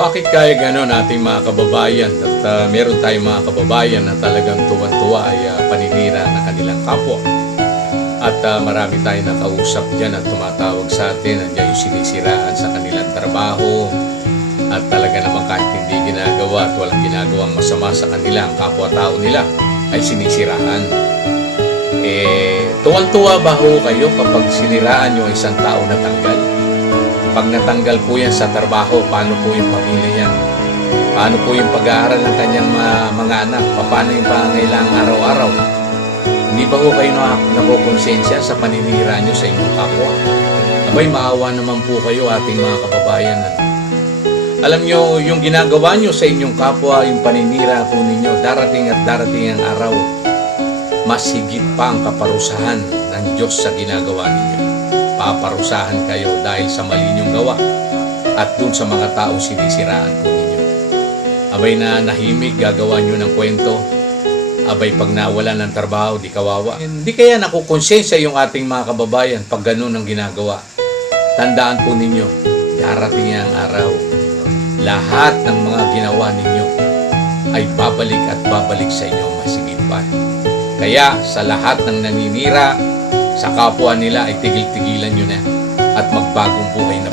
Bakit kaya gano'n ating mga kababayan at meron tayong mga kababayan na talagang tuwan-tuwa ay paninira na kanilang kapwa? At marami tayong nakausap dyan at tumatawag sa atin, nandiyan yung sinisiraan sa kanilang trabaho at talaga naman kahit hindi ginagawa at walang ginagawang masama sa kanila, ang kapwa-tao nila ay sinisiraan. Tuwan-tuwa ba ho kayo kapag siniraan nyo isang tao na tanggal? Pag natanggal po yan sa trabaho, paano po yung pamilya yan? Paano po yung pag-aaral ng kanyang mga anak? Paano yung pangangailangan araw-araw? Hindi ba ho kayo nakukonsensya sa paninira nyo sa inyong kapwa? Abay, maawa naman po kayo ating mga kababayan. Alam nyo, yung ginagawa nyo sa inyong kapwa, yung paninira po ninyo, darating at darating ang araw, mas higit pa ang kaparusahan ng Diyos sa ginagawa ninyo. Paparusahan kayo dahil sa mali niyong gawa at dun sa mga taong sinisiraan po ninyo. Abay na nahimik, gagawa nyo ng kwento. Abay pag nawala ng trabaho, di kawawa. Hindi kaya nakukonsensya yung ating mga kababayan pag ganun ang ginagawa. Tandaan po ninyo, darating ang araw. Lahat ng mga ginawa ninyo ay babalik at babalik sa inyo masigit pa. Kaya sa lahat ng naninira sa kapwa nila ay tigil-tigilan nyo na at magbagong buhay na